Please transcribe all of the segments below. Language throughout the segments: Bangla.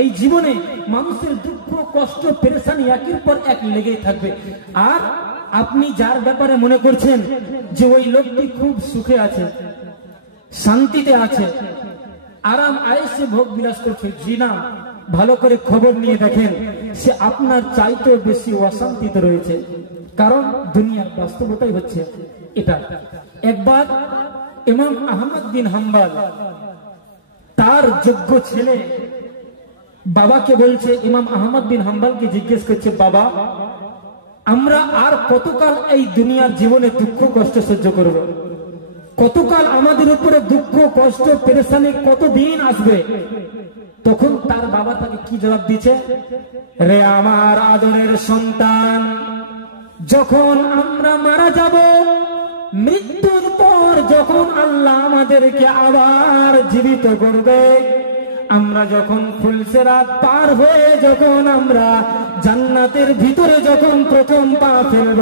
এই জীবনে মানুষের দুঃখ কষ্ট পেরেশানি একের পর এক লেগেই থাকবে। আর আপনি যার ব্যাপারে মনে করছেন যে ওই লোকটি খুব সুখে আছে, শান্তিতে আছে, আরাম আয়েশে ভোগ বিলাস করছে, জি না, ভালো করে খবর নিয়ে দেখেন সে আপনার চাইতেও বেশি অশান্তিতে রয়েছে। কারণ দুনিয়ার বাস্তবতাই হচ্ছে এটা। একবার ইমাম আহমদ বিন হাম্বল তার যোগ্য ছেলে বাবাকে বলছে, ইমাম আহমদ বিন হাম্বলকে জিজ্ঞেস করছে, বাবা আমরা আর কতকাল এই দুনিয়ার জীবনে দুঃখ কষ্ট সহ্য করব? কতকাল আমাদের উপরে দুঃখ কষ্ট পেরেশানি কতদিন আসবে? তখন তার বাবা তাকে কি জবাব দিচ্ছে, রে আমার আদরের সন্তান, যখন আমরা মারা যাব, মৃত্যুর পর যখন আল্লাহ আমাদেরকে আবার জীবিত করবে, আমরা যখন ফুলসিরাত পার হয়ে যখন আমরা জান্নাতের ভিতরে যখন প্রথম পা ফেলব,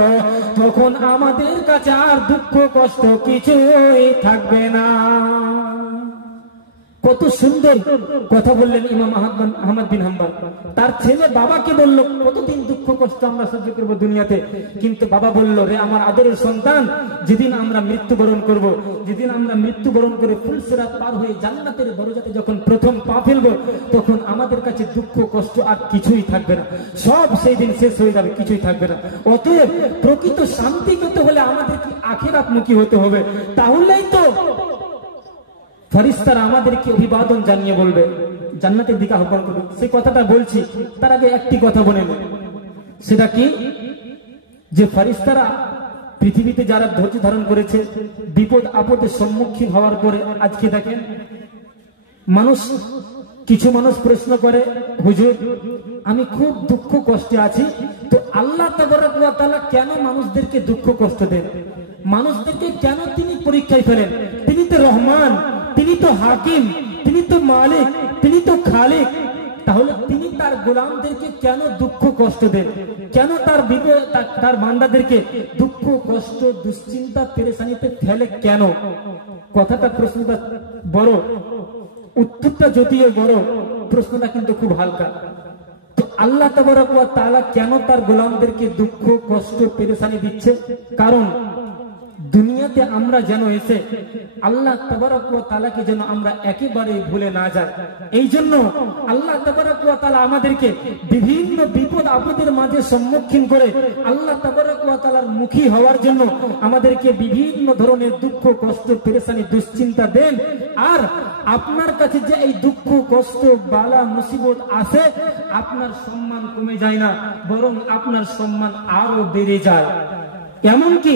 তখন আমাদের কাছে আর দুঃখ কষ্ট কিছুই থাকবে না। কত সুন্দর কথা বললেন ইমাম আহমদ বিন হাম্বল। তার ছেলে বাবাকে বলল, কতদিন দুঃখ কষ্ট আমরা সহ্য করবো দুনিয়াতে? কিন্তু বাবা বলল, রে আমার আদরের সন্তান, যেদিন আমরা মৃত্যুবরণ করব, যেদিন আমরা মৃত্যুবরণ করে ফুলসিরাত পার হয়ে জান্নাতের দরজাতে যখন প্রথম পা ফেলবো, তখন আমাদের কাছে দুঃখ কষ্ট আর কিছুই থাকবে না, সব সেই দিন শেষ হয়ে যাবে, কিছুই থাকবে না। অতএব প্রকৃত শান্তি পেতে হলে আমাদের কি আখিরাতমুখী হতে হবে। তাহলেই তো ফেরেশতারা আমাদেরকে অভিবাদন জানিয়ে বলবে, জান্নাতের দিকে আহ্বান করবে। সেই কথাটা বলছি, তার আগে একটি কথা বলে নেব। সেটা কি, যে ফেরেশতারা পৃথিবীতে যারা ধৈর্য ধারণ করেছে, বিপদ আপদের সম্মুখীন হওয়ার পরে আজকে দেখেন কিছু মানুষ প্রশ্ন করে, হুজুর আমি খুব দুঃখ কষ্টে আছি, তো আল্লাহ তাবারক ওয়া তাআলা কেন মানুষদেরকে দুঃখ কষ্ট দেন? মানুষদেরকে কেন তিনি পরীক্ষায় ফেলেন? তিনি তো রহমান, তিনি তো হাকিম, তিনি তো মালিক, তিনি তো খালিক। তাহলে তিনি তার গোলামদেরকে কেন দুঃখ কষ্ট দেন? কেন তার বান্দাদেরকে দুঃখ কষ্ট দুশ্চিন্তা পেরেশানিতে ফেলে কেন? কথাটা প্রশ্নটা বড়, উত্তরটা যদিও বড়, প্রশ্নটা কিন্তু খুব হালকা। তো আল্লাহ তাবারক ওয়া তাআলা কেন তার গোলামদেরকে দুঃখ কষ্ট পেরেশানি দিচ্ছে? কারণ দুনিয়াতে আমরা যেন এসে আল্লাহ তাবারক ওয়া তাআলাকে যেন আমরা একেবারে ভুলে না যাই। এই জন্য আল্লাহ তাবারক ওয়া তাআলা আমাদেরকে বিভিন্ন বিপদ আপদের মাঝে সম্মুখীন করে আল্লাহ তাবারক ওয়া তাআলার মুখী হওয়ার জন্য আমাদেরকে বিভিন্ন ধরনের দুঃখ কষ্ট পেরেশানি দুশ্চিন্তা দেন। আর আপনার কাছে যে এই দুঃখ কষ্ট বালা মুসিবত আসে, আপনার সম্মান কমে যায় না, বরং আপনার সম্মান আরো বেড়ে যায়। এমনকি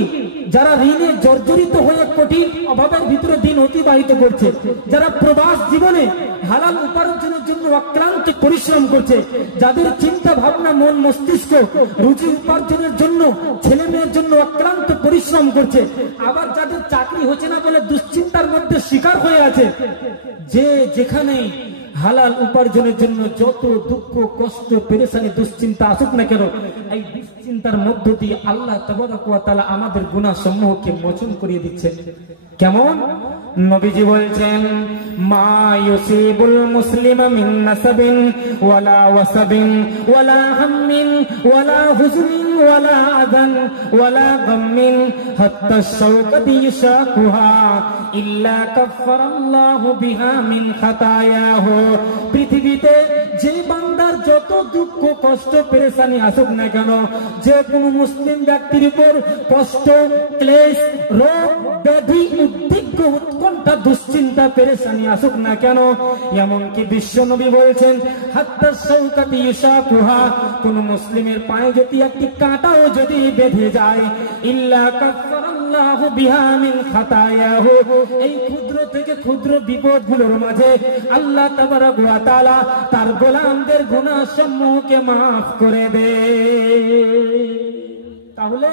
যারা ঋণে জর্জরিত হয়ে কঠিন অভাবের ভিতরে দিন অতিবাহিত করছে, যারা প্রবাস জীবনে হালাল উপার্জনের জন্য অক্লান্ত পরিশ্রম করছে, যাদের চিন্তা ভাবনা মন মস্তিষ্ক রুজি উপার্জনের জন্য ছেলে মেয়ের জন্য অক্লান্ত পরিশ্রম করছে, আবার যাদের চাকরি হচ্ছে না বলে দুশ্চিন্তার মধ্যে শিকার হয়ে আছে, যে যেখানে হালাল উপার্জনের জন্য যত দুঃখ কষ্ট পেরেশানি দুশ্চিন্তা আসুক না কেন, এই দুশ্চিন্তার মধ্য দিয়ে আল্লাহ তাবারক ওয়া তাআলা আমাদের গুনাহ সমূহকে মোচন করিয়ে দিচ্ছেন। কেমন? নবীজি বলছেন, মা ইউসিবুল মুসলিমা মিন নাসাবিন ওয়ালা ওয়াসাবিন ওয়ালা হাম্মিন ওয়ালা হুজনিন ওয়ালা আযান ওয়ালা গাম্মিন হাত্তা শাওকাতি ইয়াশাকুহা ইল্লা কাফফারাল্লাহু বিহা মিন খাতায়াহু। পৃথিবীতে যে বান্দার যত দুঃখ কষ্ট পেরেশানি আসুক না কেন, যে কোনো মুসলিম ব্যক্তির উপর কষ্ট ক্লেশ রোগ ব্যাধি উদ্বিগ্ন উৎকণ্ঠা দুশ্চিন্তা পেরেশানি আসুক না কেন, এমনকি বিশ্ব নবী বলছেন, হাত্তা শাওকাতি ইয়াশাকুহা, কোন মুসলিমের পায়ে যদি একটি কাঁটাও যদি বেঁধে যায়, ইল্লা কাফফারাল্লাহু বিহা মিন খাতায়াহু, এই ক্ষুদ্র থেকে ক্ষুদ্র বিপদগুলোর মাঝে আল্লাহ তাবারক ওয়া তাআলা তার গোলামদের গুনাহ সমূহকে মাফ করে দেয়। তাহলে